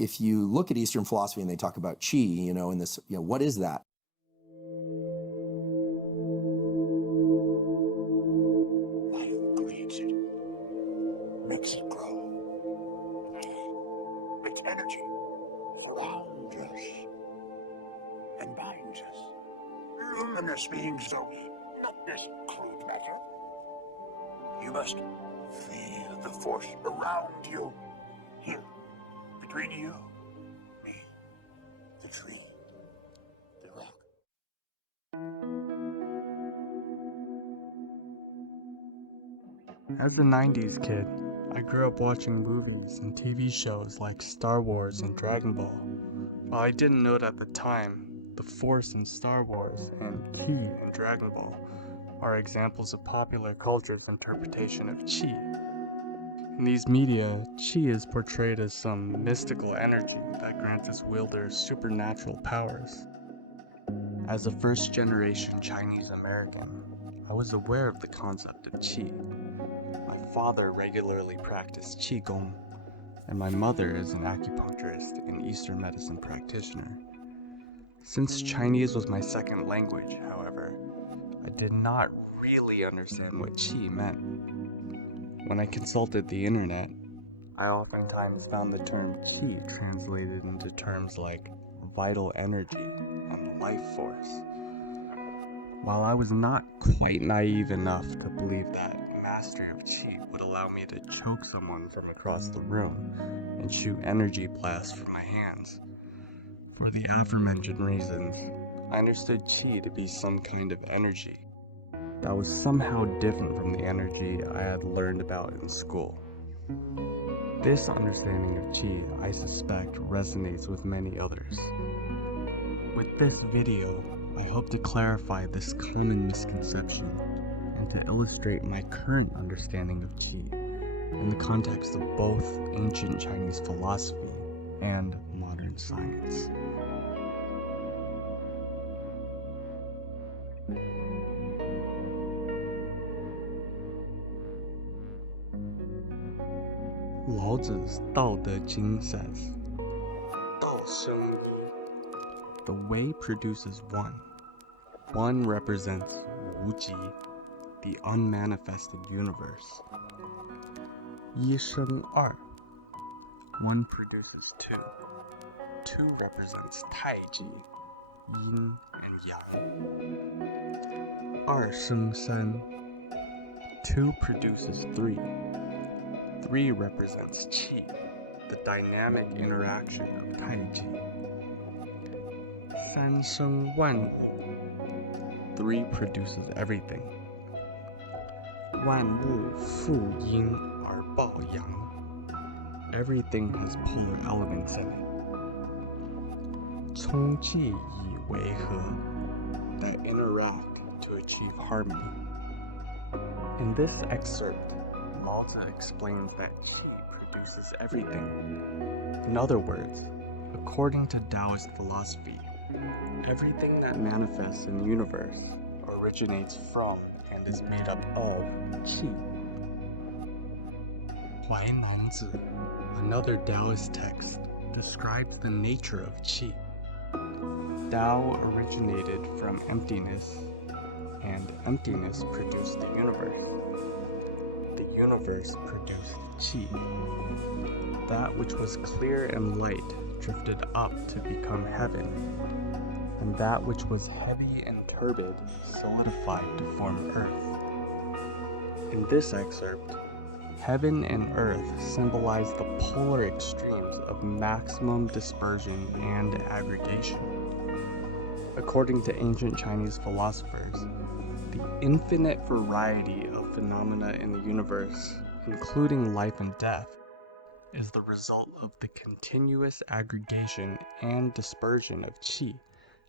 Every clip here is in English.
if you look at Eastern philosophy and they talk about qi, in this, what is that? Life creates it, makes it grow. Its energy surrounds us and binds us. Luminous beings, so not this crude matter. You must feel the force around you, here, between you, me, the tree, the rock. As a 90s kid, I grew up watching movies and TV shows like Star Wars and Dragon Ball. While I didn't know it at the time, the Force in Star Wars and Qi in Dragon Ball are examples of popular culture's interpretation of Qi. In these media, Qi is portrayed as some mystical energy that grants its wielders supernatural powers. As a first-generation Chinese American, I was aware of the concept of Qi. My father regularly practiced Qigong, and my mother is an acupuncturist and Eastern medicine practitioner. Since Chinese was my second language, however, I did not really understand what Qi meant. When I consulted the internet, I oftentimes found the term Qi translated into terms like vital energy and life force. While I was not quite naive enough to believe that mastery of Qi would allow me to choke someone from across the room and shoot energy blasts from my hands, for the aforementioned reasons, I understood Qi to be some kind of energy that was somehow different from the energy I had learned about in school. This understanding of Qi, I suspect, resonates with many others. With this video, I hope to clarify this common misconception and to illustrate my current understanding of Qi in the context of both ancient Chinese philosophy and modern science. Lao Tzu's Tao Te Ching says, Dao Sheng Yi. The way produces one. One represents Wu Ji, the unmanifested universe. Yi Sheng Er. One produces two. Two represents Tai Ji, yin and yang. Er Sheng Shan. Two produces three. Three represents Qi, the dynamic interaction of Tai Ji. San Sheng Wan Wu. Three produces everything. Wan Wu Fu Yin Er Bao Yang. Everything has polar elements in it. Cong Ji Yi Wei He, that interact to achieve harmony. In this excerpt, Lao Tzu explains that Qi produces everything. In other words, according to Taoist philosophy, everything that manifests in the universe originates from and is made up of Qi. Huainan Zi, another Taoist text, describes the nature of Qi. Tao originated from emptiness, and emptiness produced the universe. The universe produced Qi. That which was clear and light drifted up to become heaven, and that which was heavy and turbid solidified to form earth. In this excerpt, heaven and earth symbolize the polar extremes of maximum dispersion and aggregation. According to ancient Chinese philosophers, the infinite variety of phenomena in the universe, including life and death, is the result of the continuous aggregation and dispersion of Qi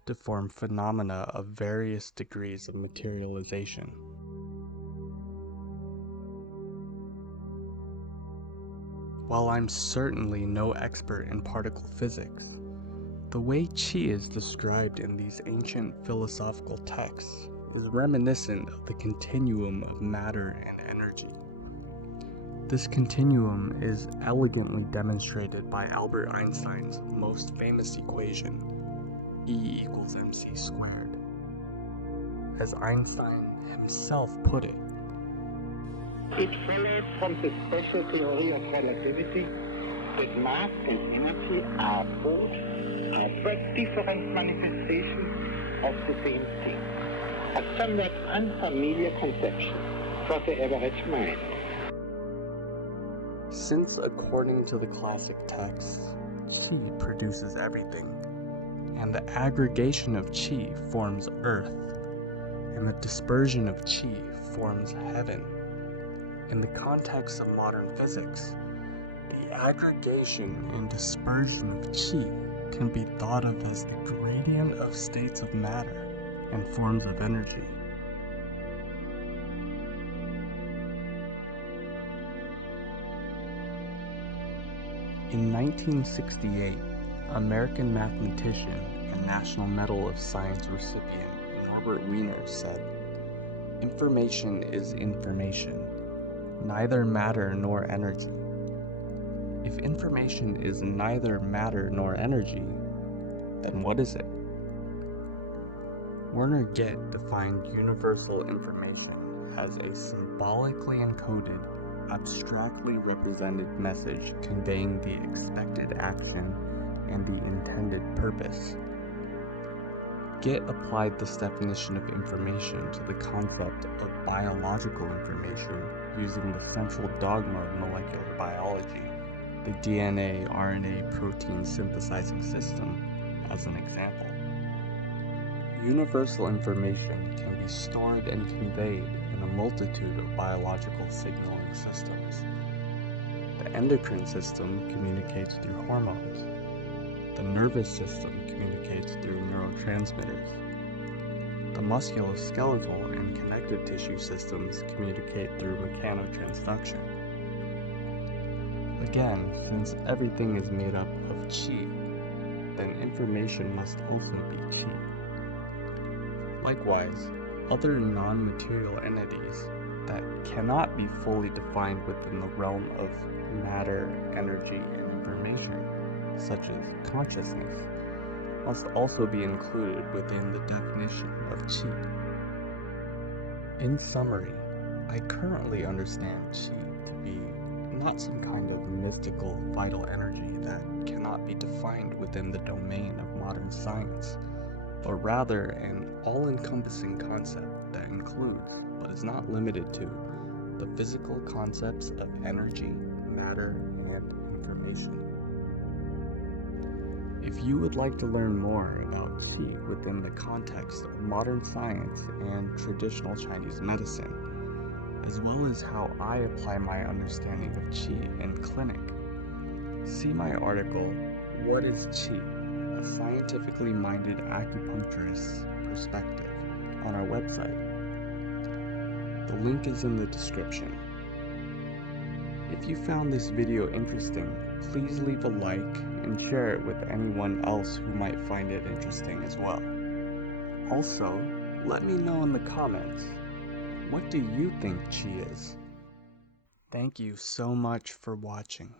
to form phenomena of various degrees of materialization. While I'm certainly no expert in particle physics, the way Qi is described in these ancient philosophical texts is reminiscent of the continuum of matter and energy. This continuum is elegantly demonstrated by Albert Einstein's most famous equation, E equals mc squared. As Einstein himself put it, It follows from the special theory of relativity that mass and energy are but different manifestations of the same thing. A somewhat unfamiliar conception for the average mind. since according to the classic texts, Qi produces everything, and the aggregation of Qi forms earth, and the dispersion of Qi forms heaven. In the context of modern physics, the aggregation and dispersion of Qi can be thought of as the gradient of states of matter and forms of energy. In 1968, American mathematician and National Medal of Science recipient Norbert Wiener said, "Information is information, neither matter nor energy. If information is neither matter nor energy, then what is it?" Werner Gitt defined universal information as a symbolically encoded, abstractly represented message conveying the expected action and the intended purpose. Gitt applied this definition of information to the concept of biological information using the central dogma of molecular biology, the DNA, RNA, protein synthesizing system, as an example. Universal information can be stored and conveyed in a multitude of biological signaling systems. The endocrine system communicates through hormones. The nervous system communicates through neurotransmitters. The musculoskeletal and connective tissue systems communicate through mechanotransduction. Again, since everything is made up of Qi, then information must also be Qi. Likewise, other non-material entities that cannot be fully defined within the realm of matter, energy, and information, such as consciousness, must also be included within the definition of Qi. In summary, I currently understand Qi to be not some kind of mystical vital energy that cannot be defined within the domain of modern science, but rather an all-encompassing concept that includes, but is not limited to, the physical concepts of energy, matter, and information. If you would like to learn more about Qi within the context of modern science and traditional Chinese medicine, as well as how I apply my understanding of Qi in clinic, see my article, "What is Qi? A Scientifically Minded Acupuncturist's Perspective," on our website. The link is in the description. If you found this video interesting, please leave a like and share it with anyone else who might find it interesting as well. Also, let me know in the comments, what do you think Qi is? Thank you so much for watching.